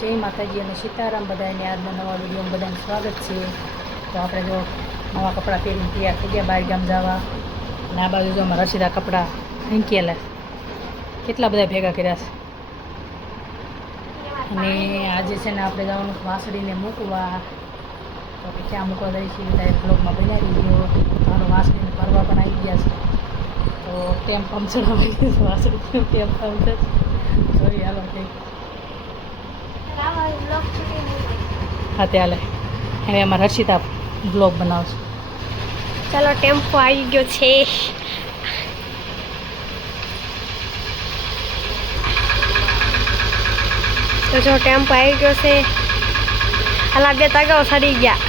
જય માતાજી અને સીતારામ બધાને આજના નવા વિડીયોમાં બધાને સ્વાગત છે। તો આપણે જો નવા કપડાં પહેરીને તૈયાર થઈ ગયા બહાર ગામ જવા અને આ બાજુ જો અમારા રસીદા કપડાં મૂકેલા કેટલા બધા ભેગા કર્યા છે। અને આજે છે ને આપણે જવાનું વાસળીને મૂકવા, તો આપણે ક્યાં મૂકવા જઈએ છીએ બધા બ્લોગમાં બનાવી ગયો। મારો વાસળીને ભરવા પણ આવી ગયા છે, તો ટેમ્પ પંચર આવી ગયું છે વાસળીનું ટેમ્પ પંચર જોઈએ હાલો કંઈક હા ત્યારે હવે અમારા હર્ષિતા બ્લોગ બનાવશે। ચાલો ટેમ્પો આવી ગયો છે। તો જો ટેમ્પો આવી ગયો છે, હાલા બે તાગાઓ સડી ગયા।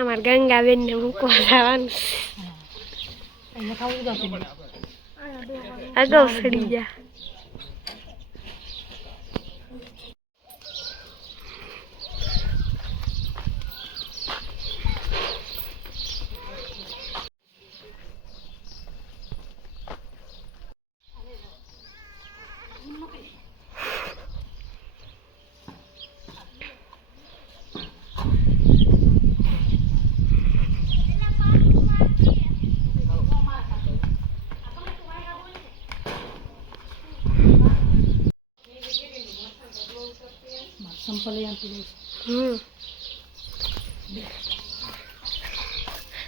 અમાર ગંગાબેનને મૂકવા જવાનું અગાઉ સડી ગયા।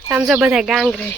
સમજો બધા ગાંગરે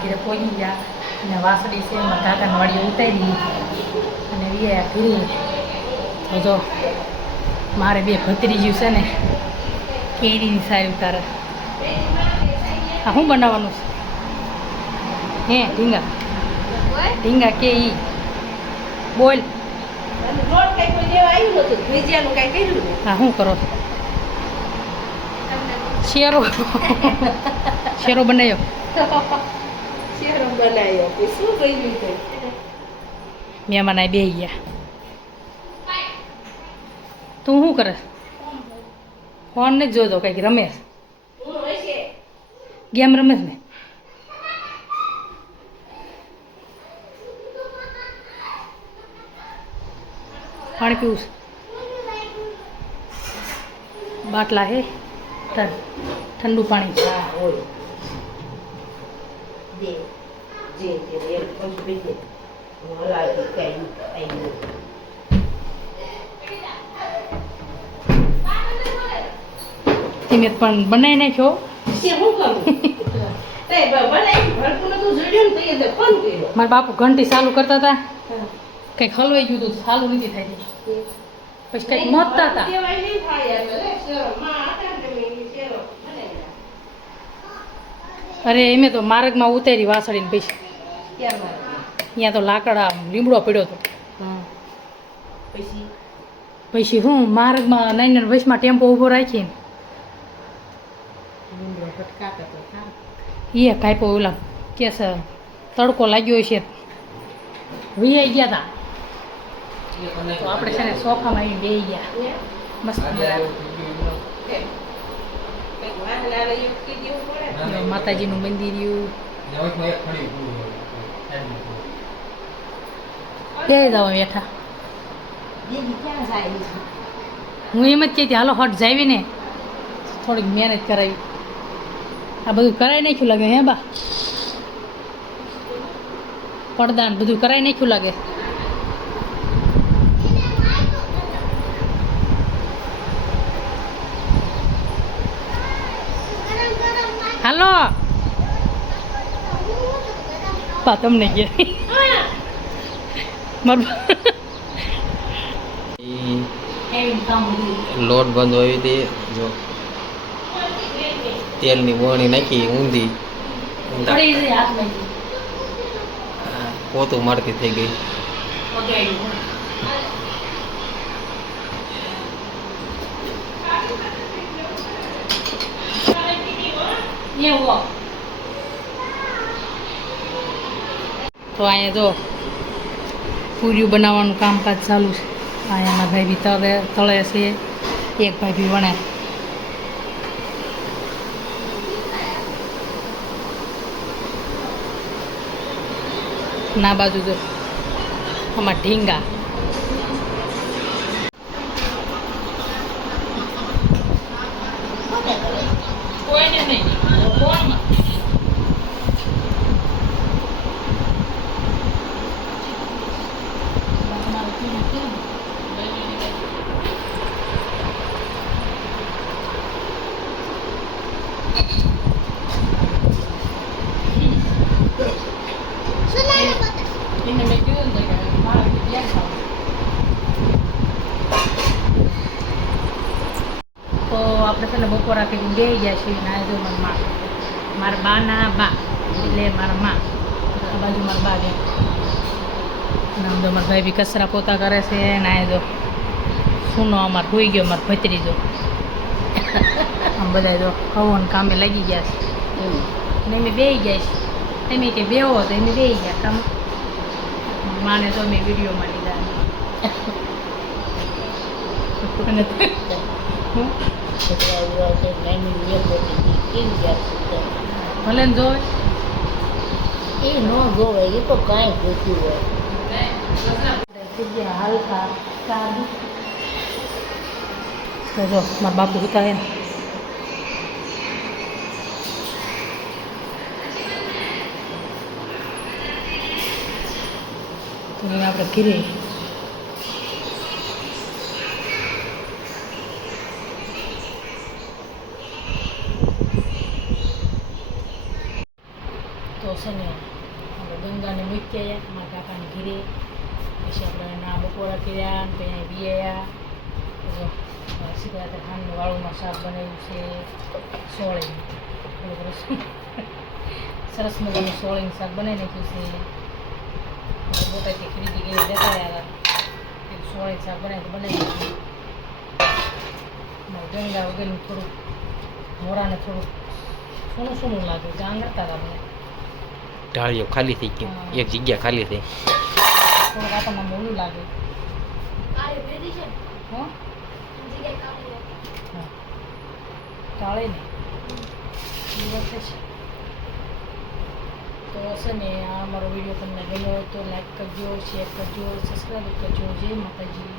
ઘરે પહોંચી ગયા અને વાસળી છે એમાં કાકાની વાડીએ ઉતારી અને વ્યા ઘીરી। તો જો મારે બે ભત્રીજ્યું છે ને કેરીની સારી ઉતારે। હા શું બનાવવાનું છે? હે ઢીંગા ઢીંગા કે ઈ બોલ। હા શું કરો? શેરો શેરો બનાવ્યો મહેમાન આ બે ગયા। તું શું કરે? ફોન ને જોતો કંઈક રમેશ ગેમ રમેશ ને પાણી પીવું છે? બાટલા હે ઠંડુ પાણી છે। તમે પણ બનાવી નાખ્યો? મારા બાપુ ઘંટી ચાલુ કરતા હતા, કંઈક હલવાઈ ગયું હતું, ચાલુ નથી થાય, પછી કંઈક મતતા હતા। અરે એમે તો માર્ગમાં ઉતારી વાસળીને પૈસા ત્યાં તો લાકડા લીમડો પડ્યો હતો, પછી હું માર્ગમાં નાની વચમાં ટેમ્પો ઊભો રાખીને એ કાપ્યો ઓલા કે છે તડકો લાગ્યો છે વીઆઈ ગયા હતા। તો આપણે છે ને સોફામાં અહીં બેસી ગયા મસ્ત માતાજીનું મંદિર બે જવા બેઠા। હું એમ જ કહેતી હાલો હટ જાવી ને થોડીક મહેનત કરાવી, આ બધું કરાવી નાખ્યું લાગે હે બા, પડદા ને બધું કરાવી નાખ્યું લાગે। હાલો પા તમને કે મારું લોટ બંધ હોય તે જો તેલની વણી નાખી ઊંધી પોતું મારતી થઈ ગઈ. તો અહીંયા જો પૂરીઓ બનાવવાનું કામકાજ ચાલુ છે. અહીંયા ભાઈ બી તળે છે, એક ભાઈ બી વણે. ના બાજુ જો આમાં ઢીંગા કોઈને નહીં એને મેં કીધું ને કે મારા ક્યાં ખાવું. તો આપણે છે ને બપોરા કરીને બે ગયા છીએ ને આ જો મારા મા મારા બાના બા એટલે મારા મા આ બાજુ મારા બા ગયા અને આમ તો મારા ભાઈ બી કચરા પોતા કરે છે ને આ જો સૂનો અમારે હોઈ ગયો મારો ભત્રીજો આમ બધા જો હવન કામે લાગી ગયા છે ને અમે બે ગયા છીએ એમ કે બેહો તો એમ બે ગયા કામ માને તો મેં વિડીયોમાં લીધા અને ભલે ને જોવે એ ન જોવે એ તો કાંઈ પૂછ્યું હોય. જગ્યા હાલકા સાદું તો જો મારા બાપુ ઉતા હે ને તો હવે આપણે ઘીરે તો છે ને આપણે ગંગાને મૂકી આવ્યા મારા કાકાને ઘીરે. પછી આપણે ના બપોરા કર્યા ને પછી અહીં બી આવ્યા. જો સીધા ધાનનું વાળુંમાં શાક બનાવ્યું છે સોળીનું સરસ મજાનું સોળીનું શાક બનાવી નાખ્યું છે. બોટાથી ખરીદી કરી લેતા આવ્યા હતા સોળીનું શાક બનાવી નાખ્યું. ગંગા વગરનું થોડુંક મોરાને થોડુંક સોનું સોનું લાગે જાંગરતા હતા મને ઢાળીઓ ખાલી થઈ ગયું, એક જગ્યા ખાલી થઈ. થોડુંક આપણને મોડું લાગે. હા ચાલે ને દિવસે છે. તો હશે ને આ અમારો વિડીયો તમને ગમ્યો હોય તો લાઈક કરજો, શેર કરજો, સબસ્ક્રાઈબ કરજો. જય માતાજી.